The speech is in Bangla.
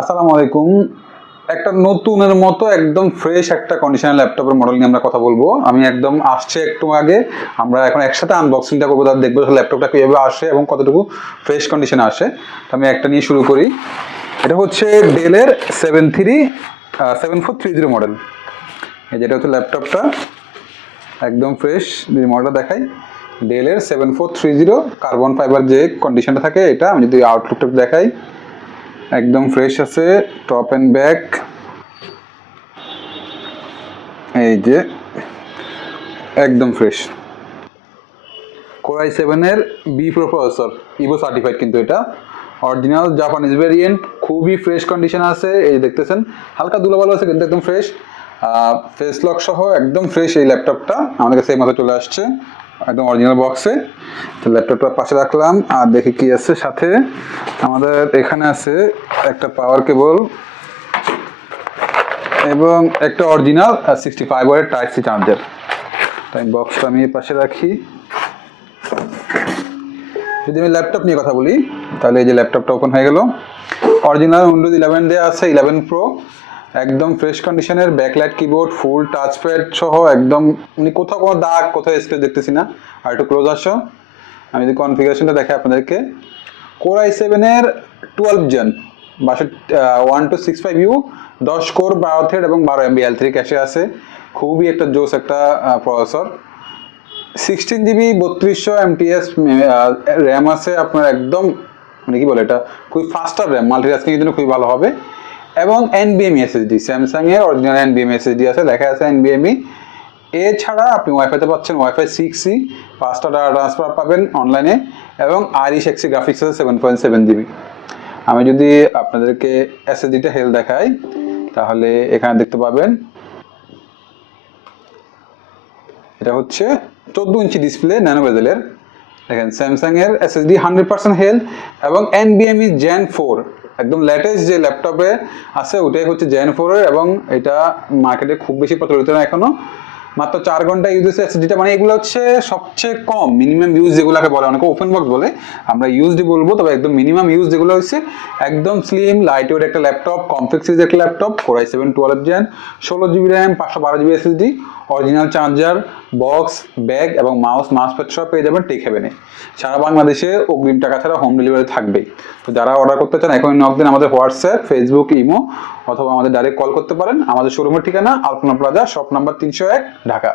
আসসালামু আলাইকুম। একটা নতুনের মতো একদম ফ্রেশ একটা কন্ডিশনার ল্যাপটপের মডেল নিয়ে আমরা কথা বলব। আমি একদম আসছে একটু আগে। আমরা এখন একসাথে আনবক্সিংটা করব, তার দেখব ল্যাপটপটা কীভাবে আসে এবং কতটুকু ফ্রেশ কন্ডিশনে আসে। তো আমি একটা নিয়ে শুরু করি। এটা হচ্ছে ডেলের seven three seven four three zero model এই যেটা হচ্ছে ল্যাপটপটা একদম ফ্রেশ যদি মডেলটা দেখাই। ডেলের seven four three zero carbon fibre যে কন্ডিশনটা থাকে, এটা আমি যদি আউটলুকটা দেখাই। একদম ফ্রেশ আছে টপ অ্যান্ড ব্যাক এই যে, একদম ফ্রেশ কোরাই সেভেনের B pro processor Evo certified কিন্তু এটা। অরিজিনাল জাপানিজ ভেরিয়েন্ট খুবই ফ্রেশ কন্ডিশন আছে, এই দেখতেছেন, হালকা ধুলোবালো আছে, কিন্তু একদম ফ্রেশ ফেস লক সহ একদম ফ্রেশ এই ল্যাপটপটা আমাদের কাছে এই মতো চলে আসছে। একদম অরিজিনাল বক্সে তো ল্যাপটপটা পাশে রাখলাম, আর দেখি কি আছে সাথে। আমাদের এখানে আছে একটা পাওয়ার কেবল এবং একটা অরিজিনাল সিক্সটি ফাইভ ওয়ারের টাইপ সি চার্জার তাই বক্সটা আমি পাশে রাখি। যদি আমি ল্যাপটপ নিয়ে কথা বলি, তাহলে এই যে ল্যাপটপটা ওপেন হয়ে গেল। অরিজিনাল উইন্ডোজ ইলেভেন দেওয়া আছে ইলেভেন প্রো একদম ফ্রেশ কন্ডিশনের ব্যাকলাইট কিবোর্ড ফুল টাচপ্যাড সহ একদম মানে কোথাও কোনো দাগ, কোথাও স্ক্রেচ দেখতেছি না। আর একটু ক্লোজ আসো। আমি যদি কনফিগারেশনটা দেখাই আপনাদেরকে। কোর আই সেভেনের টুয়েলভ জেন বাষট্টি one two six five U দশ কোর বারো থ্রেড এবং বারো এমবি এল থ্রি ক্যাশে আছে। খুবই একটা জোস একটা প্রসেসর সিক্সটিন জিবি বত্রিশশো এমটিএস র্যাম আছে। আপনার একদম মানে কি বলে এটা? খুবই ফাস্টার র্যাম মাল্টিটাস্কিং এর জন্য খুবই ভালো হবে। এবং এনবিএমই এসএসডি স্যামসাং এর অরিজিনাল এনবিএমই এসএসডি আছে, লেখা আছে এনবিএমই এছাড়া আপনি ওয়াইফাইতে পাচ্ছেন ওয়াইফাই সিক্স সি পাঁচটা ডাটা ট্রান্সফার পাবেন অনলাইনে এবং আইরিশ এক্সি গ্রাফিক্স আছে সেভেন পয়েন্ট সেভেন জিবি আমি যদি আপনাদেরকে এসএসডিটা হেল দেখাই, তাহলে এখানে দেখতে পাবেন, এটা হচ্ছে চোদ্দ ইঞ্চি ডিসপ্লে ন্যানো বেজেলের দেখেন স্যামসাং এর এসএসডি হান্ড্রেড পার্সেন্ট হেলথ এবং এনবিএমই জেন ফোর একদম লেটেস্ট যে ল্যাপটপে আছে, ওটাই হচ্ছে জেন ফোরের এবং এটা মার্কেটে খুব বেশি প্রচলিত না এখনও। মাত্র চার ঘণ্টা ইউজ হচ্ছে এসএসডিটা মানে এগুলো হচ্ছে সবচেয়ে কম মিনিমাম ইউজ যেগুলোকে বলে, অনেকে ওপেন বক্স বলে। আমরা ইউজডি বলব, তবে একদম মিনিমাম ইউজ যেগুলো হচ্ছে একদম স্লিম লাইট ওয়েট একটা ল্যাপটপ কমপ্লেক্স একটা laptop four I seven twelve gen ষোলো জিবি র্যাম পাঁচশো বারো GB SSD original charger box bag এবং মাউস মাউস প্যাড সব পেয়ে যাবেন টেক হেভেনে সারা বাংলাদেশে অগ্রিম টাকা ছাড়া হোম ডেলিভারি থাকবে তো যারা অর্ডার করতে চান এখন নক দিন আমাদের হোয়াটসঅ্যাপ ফেসবুক ইমো অথবা আমাদের ডাইরেক্ট কল করতে পারেন। আমাদের শোরুমের ঠিকানা আলপনা প্লাজা শপ নাম্বার তিনশো এক, ঢাকা।